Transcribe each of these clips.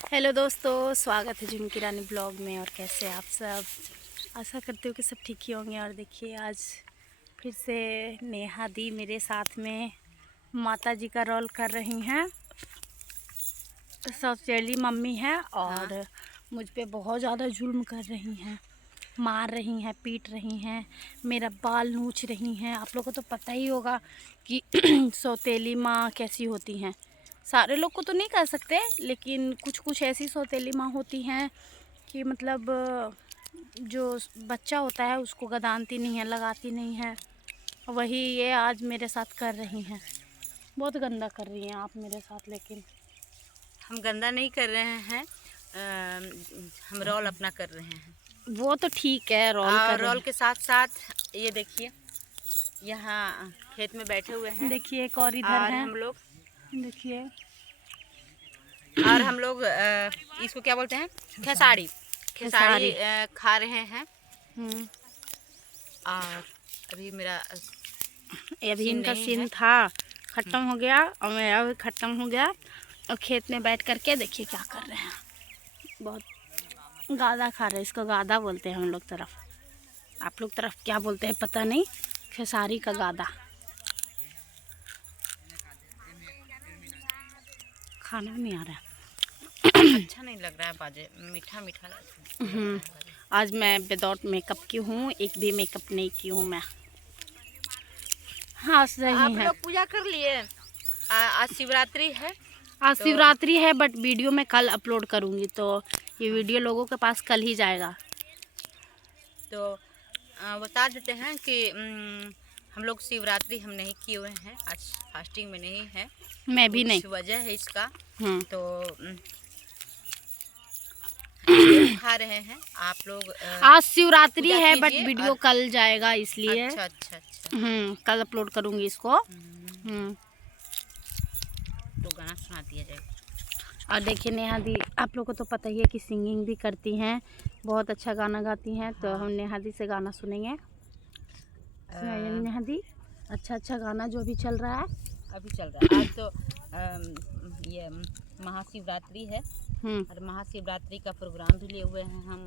Hello दोस्तों, स्वागत है झुमकी रानी ब्लॉग में। और कैसे आप सब? आशा करते हो कि सब ठीक ही होंगे। और देखिए, आज फिर से नेहा दी मेरे साथ में माता जी का रोल कर रही हैं। सौतेली मम्मी है और मुझ पे बहुत ज़्यादा जुल्म कर रही हैं, मार रही हैं, पीट रही हैं, मेरा बाल नोच रही हैं। आप लोगों को तो पता ही होगा कि सौतेली माँ कैसी होती हैं। सारे लोग को तो नहीं कह सकते, लेकिन कुछ कुछ ऐसी सौतेली माँ होती हैं कि मतलब जो बच्चा होता है उसको गदानती नहीं है, लगाती नहीं है। वही ये आज मेरे साथ कर रही हैं। बहुत गंदा कर रही हैं आप मेरे साथ। लेकिन हम गंदा नहीं कर रहे हैं, हम रोल अपना कर रहे हैं। वो तो ठीक है, रोल कर रहे रोल हैं। के साथ साथ ये देखिए, यहाँ खेत में बैठे हुए हैं। देखिए एक और इधर और है, हम लोग देखिए। इसको क्या बोलते हैं? खेसारी खेसारी खा रहे हैं। और अभी मेरा अभी सीन इनका नहीं सीन है। था, ख़त्म हो गया और मेरा भी ख़त्म हो गया। और खेत में बैठ करके देखिए क्या कर रहे हैं। बहुत गादा खा रहे हैं, इसको गादा बोलते हैं हम लोग तरफ। आप लोग तरफ क्या बोलते हैं पता नहीं। खेसारी का गादा खाना नहीं आ रहा है। अच्छा नहीं लग रहा है, बाजे मीठा मीठा लग रहा है। आज मैं विदाउट मेकअप की हूँ, एक भी मेकअप नहीं की हूँ मैं। हाँ सही आप है। लोग पूजा कर लिए? आज शिवरात्रि है। आज शिवरात्रि है, बट वीडियो मैं कल अपलोड करूँगी, तो ये वीडियो लोगों के पास कल ही जाएगा। तो बता देते हैं कि हम लोग शिवरात्रि हम नहीं किए हुए हैं, आज फास्टिंग में नहीं है। मैं भी नहीं। कुछ वजह है इसका। तो खा रहे हैं आप लोग। आज शिवरात्रि है, बट कीजिए वीडियो कल जाएगा, इसलिए अच्छा अच्छा अच्छा। कल अपलोड करूँगी इसको। तो गाना सुना दिया जाएगा। और देखिए नेहा दी, आप लोगों को तो पता ही है कि सिंगिंग भी करती हैं, बहुत अच्छा गाना गाती हैं। तो हम नेहा दी से गाना सुनेंगे। सुनाइए नेहा दी, अच्छा अच्छा गाना जो अभी चल रहा है। अभी चल रहा है। आज तो ये महाशिवरात्रि है और महाशिवरात्रि का प्रोग्राम भी लिए हुए हैं हम।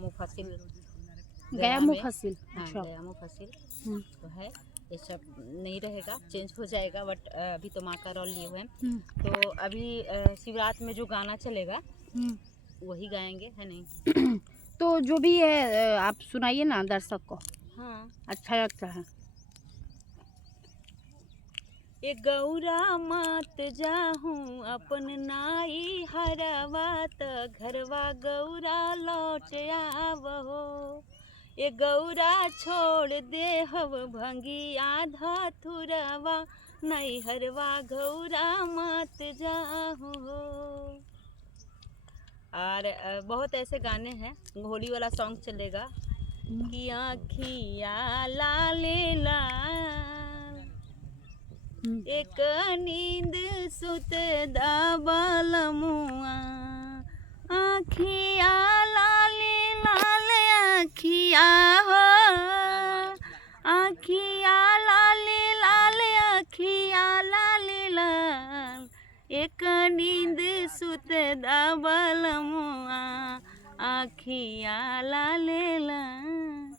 मुफस्सिल गया मुफस्सिल। हाँ, अच्छा। गया मुफस्सिल तो है। ये सब नहीं रहेगा, चेंज हो जाएगा। बट अभी तो माँ का रोल लिए हुए हैं। तो अभी शिवरात्रि में जो गाना चलेगा वही गाएंगे, है नहीं? तो जो भी है आप सुनाइए ना दर्शक को। हाँ, अच्छा लगता है। ए गौरा मात जाहूँ अपन नाई हरवा त घरवा गौरा लौट आवहो। ए गौरा छोड़ दे हव भंगिया धथुरवा, नहीं हरवा गौरा मात जाहूँ। और बहुत ऐसे गाने हैं। होली वाला सॉन्ग चलेगा कि आँखिया लाले लाल, एक नींद सुत दबल मुआ, आँखिया लाले लाल, आँखिया हो, आँखिया लाले लाल, आँखिया लाले लाल, एक नींद सुत दबल मुआ, आँखिया लाले लाल।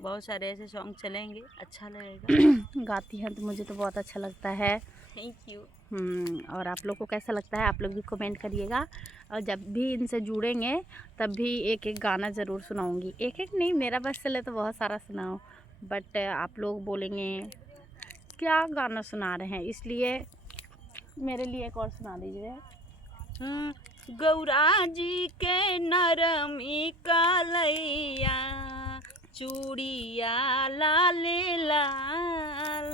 बहुत सारे ऐसे सॉन्ग चलेंगे, अच्छा लगेगा। गाती हैं तो मुझे तो बहुत अच्छा लगता है। Thank you. और आप लोग को कैसा लगता है, आप लोग भी कमेंट करिएगा। और जब भी इनसे जुड़ेंगे तब भी एक एक गाना ज़रूर सुनाऊंगी। एक एक नहीं, मेरा बस चले तो बहुत सारा सुनाओ, बट आप लोग बोलेंगे क्या गाना सुना रहे हैं, इसलिए मेरे लिए एक और सुना दीजिए। गौरा जी के नरमी कालैया, चूड़िया लाले लाल,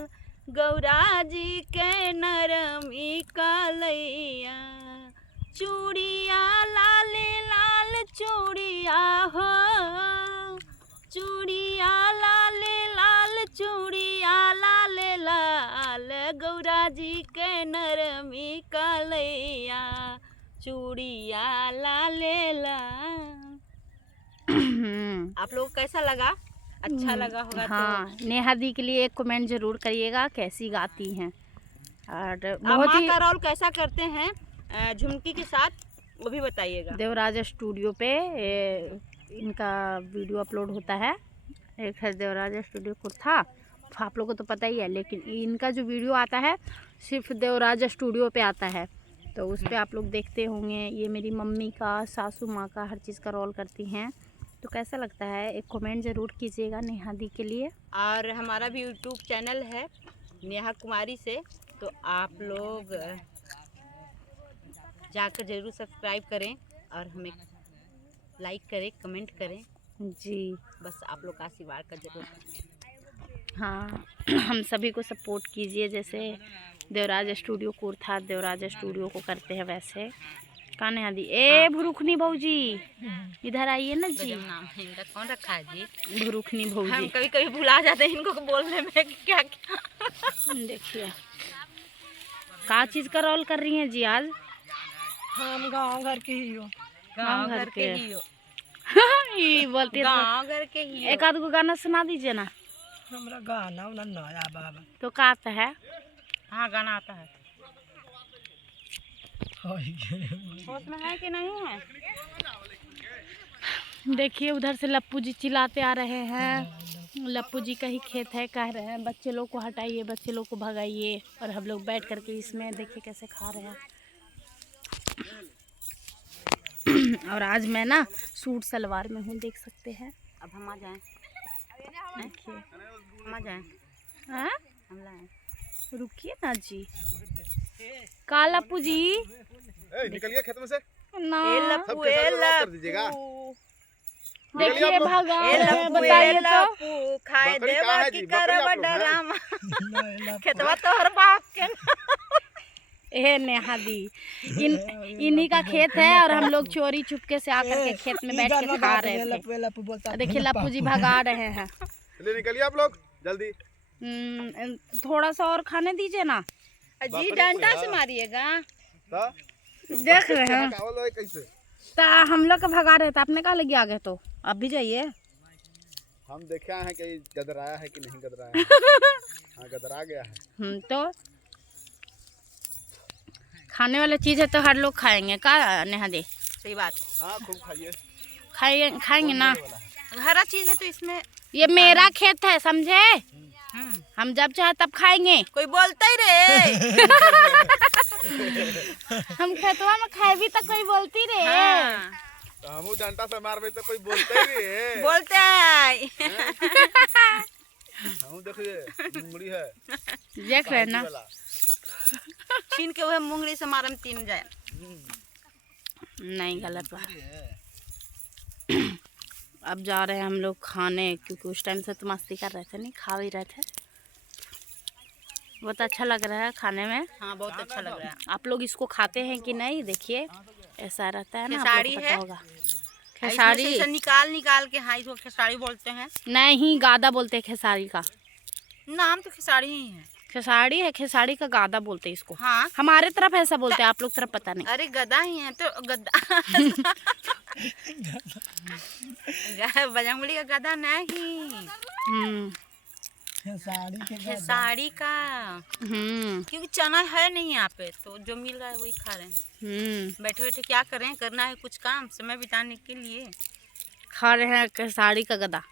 गौरा जी के नरमी कालैया, चूड़िया लाले लाल, चूड़िया हो, चूड़िया लाले लाल, चूड़िया लाले लाल, गौरा जी के नरमी कालैया, चूड़िया लाले लाल। आप लोग कैसा लगा? अच्छा लगा होगा। हाँ, तो नेहा दी के लिए एक कमेंट ज़रूर करिएगा, कैसी गाती हैं। और आप बहुत माँ ही का रोल कैसा करते हैं झुमकी के साथ वो भी बताइएगा। देवराज स्टूडियो पे इनका वीडियो अपलोड होता है। एक है देवराज स्टूडियो कुर्था, आप लोगों को तो पता ही है, लेकिन इनका जो वीडियो आता है सिर्फ देवराज स्टूडियो पे आता है, तो उस पर आप लोग देखते होंगे। ये मेरी मम्मी का, सासू माँ का, हर चीज़ का रोल करती हैं। तो कैसा लगता है एक कमेंट ज़रूर कीजिएगा नेहा दी के लिए। और हमारा भी यूट्यूब चैनल है नेहा कुमारी से, तो आप लोग जाकर ज़रूर सब्सक्राइब करें और हमें लाइक करें, कमेंट करें जी बस आप लोग का आशीर्वाद का जरूर। हाँ हम सभी को सपोर्ट कीजिए, जैसे देवराज स्टूडियो कुर्था देवराज स्टूडियो को करते हैं वैसे। काने आदि ए भुरुखनी भौजी इधर आइए ना जी। नाम है इनका, कौन रखा है जी? भुरुखनी हम भौजी। कभी कभी भुला जाते हैं इनको बोलने में कि क्या क्या। देखिए का चीज़ का रोल कर रही हैं जी आज? हम गांव घर के ही हो। गाँव घर के ही हो। ये बोलती है तो गाँव घर के ही एक आध को गाना सुना दीजिए ना। हमरा गाना उना नया बाबा तो का आता है? हाँ गाना आता है। होई गे। होश में है कि नहीं है? देखिए उधर से लप्पू जी चिल्लाते आ रहे हैं। लप्पू जी का ही खेत है, कह रहे हैं बच्चे लोग को हटाइए, बच्चे लोग को भगाइए, और हम लोग बैठ करके इसमें देखिए कैसे खा रहे हैं। और आज मैं ना सूट सलवार में हूँ, देख सकते हैं। अब हम आ जाएं। देखिए हम आ जाएं। हाँ हम लाएं। रुकिए ना जी। का लप्पू जी निकलिए खेत में से। ना ए सब लप्पू, के ए सब बर्बाद कर दीजिएगा। लप्पू, देखिए भगा ए रहे हैं, लप्पू, बताइए ए तो। लप्पू, खाए बकरी देवा कहाँ है की जी? बकरी करब आप लोग हैं? डरामा। खेतवा तोहर बाप के ना। ए नेहा दी इन्हीं का खेत है, और हम लोग चोरी चुपके से आकर के खेत में बैठ के खा रहे थे। देखिए लप्पू जी भगा रहे हैं। चलिए निकलिए आप लोग जल्दी। थोड़ा सा और खाने दीजिए ना। जी डंडा से मारिएगा। ता देख रहे हैं चावल है कैसे? ता हम लोग का भगा रहे थे, आपने कहा लगे आ गए, तो अब भी जाइए। हम देखे हैं कि गदराया है कि नहीं गदराया है। हाँ गदरा गया है। तो खाने वाला चीज़ है तो हर लोग खाएंगे का नेहा दे? सही बात। हाँ खूब खाइए। खाएंगे ना। हरा चीज है तो इसमें ये मेरा खेत है, समझे? हम जब चाहे तब खाएंगे। कोई बोलता ही रे। हम खेतवा में खाए भी तो कोई बोलती रे। हाँ, तो हम डंडा से मारबे तो कोई बोलते ही नहीं है। बोलते हैं। हम देखिए मुंगली है। देख रहे हैं ना। वाला। छीन के वह मुंगली से मारम तीन जाए। नहीं गलत बात। अब जा रहे हैं हम लोग खाने, क्योंकि उस टाइम से तो मस्ती कर रहे थे, नहीं खा भी रहे थे। बहुत अच्छा लग रहा है खाने में। हाँ बहुत अच्छा लग रहा है। आप लोग इसको खाते हैं कि नहीं? देखिए ऐसा रहता है ना, आप खेसारी लोग को है। पता होगा। इसमें से खेसारी इसे निकाल निकाल के, हाँ इसको खेसारी बोलते हैं। नहीं, गादा बोलते हैं खेसारी का। नाम तो खेसारी ही है। खेसारी है, खेसारी का गादा बोलते हैं इसको। हाँ हमारे तरफ ऐसा बोलते हैं, आप लोग तरफ पता नहीं। अरे गदा ही है तो गदा। बजरंगबली का गदा नहीं, हम्म खेसारी का। क्योंकि चना है नहीं यहाँ पे, तो जो मिल रहा है वही खा रहे हैं। बैठे बैठे क्या करें, करना है कुछ काम समय बिताने के लिए। खा रहे हैं खेसारी का गदा।